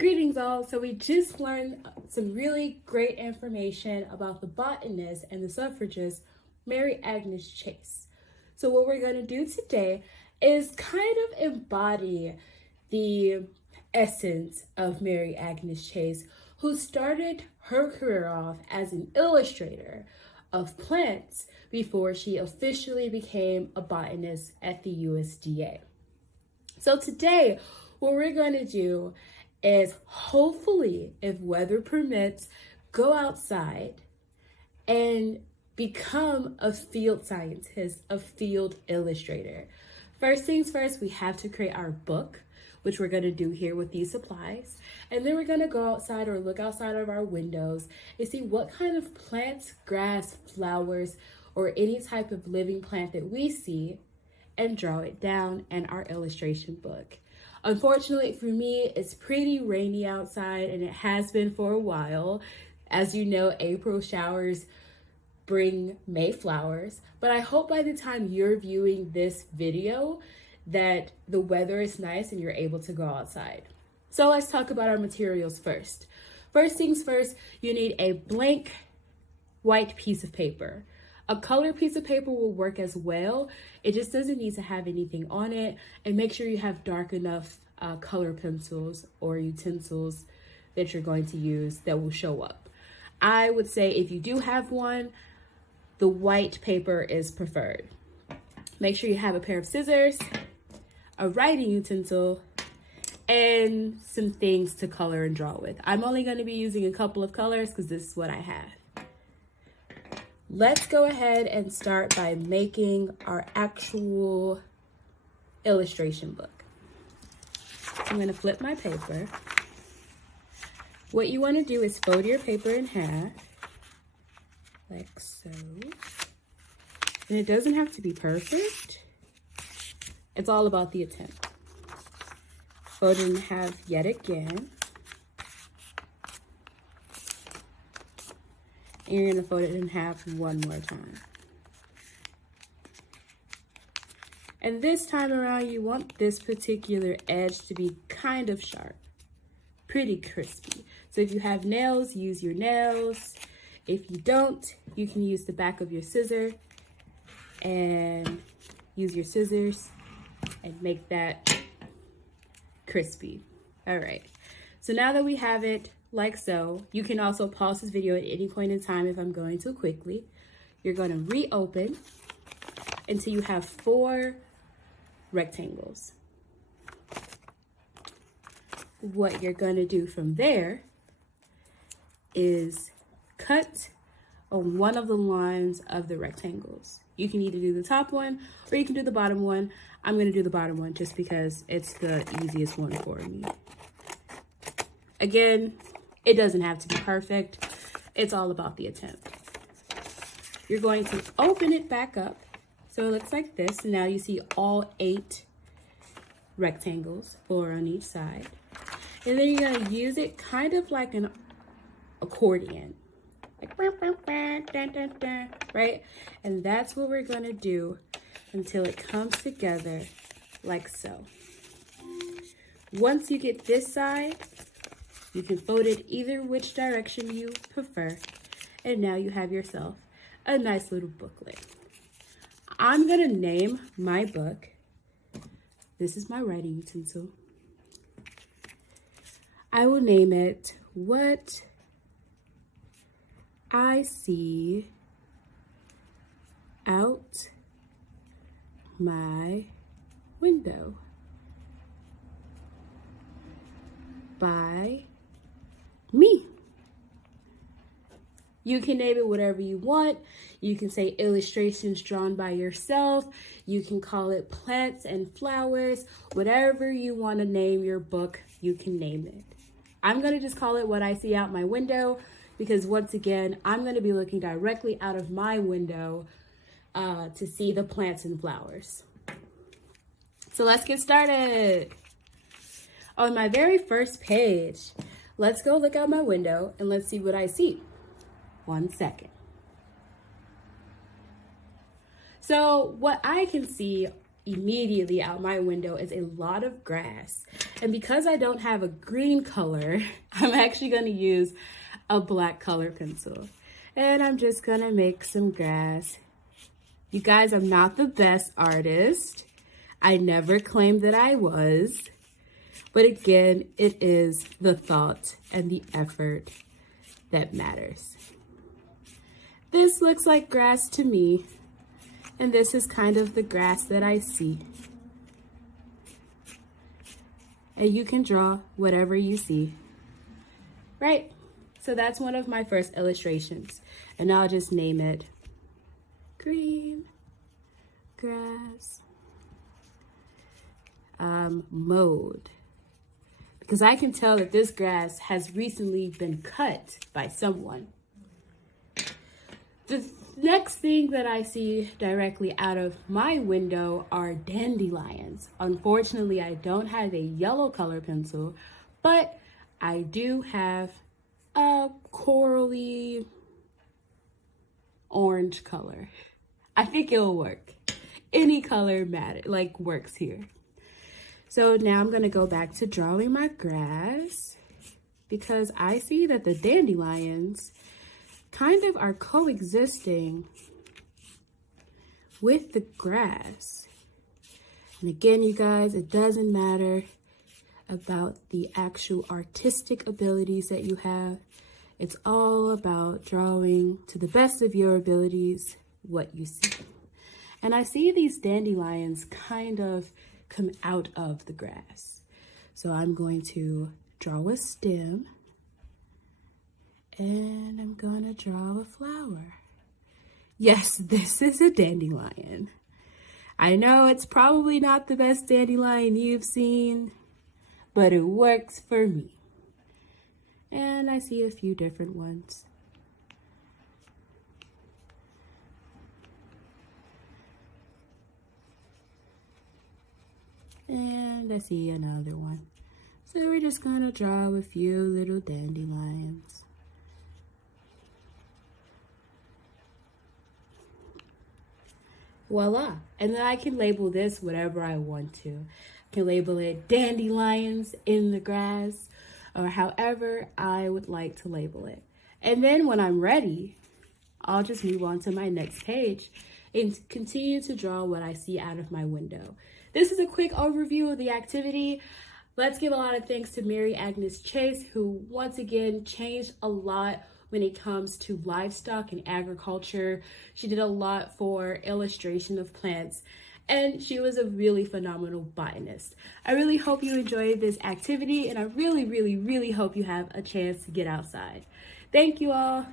Greetings all. So we just learned some really great information about the botanist and the suffragist, Mary Agnes Chase. So what we're going to do today is kind of embody the essence of Mary Agnes Chase, who started her career off as an illustrator of plants before she officially became a botanist at the USDA. So today, what we're going to do is hopefully, if weather permits, go outside and become a field scientist, a field illustrator. First things first, we have to create our book, which we're going to do here with these supplies. And then we're going to go outside or look outside of our windows and see what kind of plants, grass, flowers, or any type of living plant that we see and draw it down in our illustration book. Unfortunately for me, it's pretty rainy outside and it has been for a while. As you know, April showers bring May flowers, but I hope by the time you're viewing this video that the weather is nice and you're able to go outside. So let's talk about our materials first. First things first, you need a blank white piece of paper. A colored piece of paper will work as well. It just doesn't need to have anything on it. And make sure you have dark enough color pencils or utensils that you're going to use that will show up. I would say if you do have one, the white paper is preferred. Make sure you have a pair of scissors, a writing utensil, and some things to color and draw with. I'm only going to be using a couple of colors because this is what I have. Let's go ahead and start by making our actual illustration book. I'm going to flip my paper. What you want to do is fold your paper in half, like so. And it doesn't have to be perfect. It's all about the attempt. Fold it in half yet again. And you're going to fold it in half one more time. And this time around, you want this particular edge to be kind of sharp, pretty crispy. So if you have nails, use your nails. If you don't, you can use the back of your scissor and use your scissors and make that crispy. All right. So now that we have it, like so, you can also pause this video at any point in time if I'm going too quickly. You're going to reopen until you have 4 rectangles. What you're going to do from there is cut on one of the lines of the rectangles. You can either do the top one or you can do the bottom one. I'm going to do the bottom one just because it's the easiest one for me. Again, it doesn't have to be perfect. It's all about the attempt. You're going to open it back up. So it looks like this. And now you see all 8 rectangles, 4 on each side. And then you're going to use it kind of like an accordion. Like, right? And that's what we're going to do until it comes together like so. Once you get this side, you can fold it either which direction you prefer. And now you have yourself a nice little booklet. I'm going to name my book. This is my writing utensil. I will name it What I See Out My Window by me. You can name it whatever you want. You can say illustrations drawn by yourself. You can call it plants and flowers. Whatever you want to name your book, you can name it. I'm going to just call it What I See Out My Window because once again, I'm going to be looking directly out of my window to see the plants and flowers. So let's get started. On my very first page, let's go look out my window and let's see what I see. 1 second. So what I can see immediately out my window is a lot of grass. And because I don't have a green color, I'm actually going to use a black color pencil. And I'm just going to make some grass. You guys, I'm not the best artist. I never claimed that I was. But again, it is the thought and the effort that matters. This looks like grass to me, and this is kind of the grass that I see. And you can draw whatever you see, right? So that's one of my first illustrations, and I'll just name it green grass mode. Because I can tell that this grass has recently been cut by someone. The next thing that I see directly out of my window are dandelions. Unfortunately, I don't have a yellow color pencil, but I do have a corally orange color. I think it'll work. Any color works here. So now I'm going to go back to drawing my grass because I see that the dandelions kind of are coexisting with the grass. And again, you guys, it doesn't matter about the actual artistic abilities that you have. It's all about drawing to the best of your abilities what you see. And I see these dandelions kind of come out of the grass. So I'm going to draw a stem and I'm gonna draw a flower. Yes, this is a dandelion. I know it's probably not the best dandelion you've seen, but it works for me. And I see a few different ones. And I see another one. So we're just gonna draw a few little dandelions. Voila. And then I can label this whatever I want to. I can label it dandelions in the grass or however I would like to label it. And then when I'm ready, I'll just move on to my next page and continue to draw what I see out of my window. This is a quick overview of the activity. Let's give a lot of thanks to Mary Agnes Chase, who once again changed a lot when it comes to livestock and agriculture. She did a lot for illustration of plants, and she was a really phenomenal botanist. I really hope you enjoyed this activity, and I really, really, really hope you have a chance to get outside. Thank you all.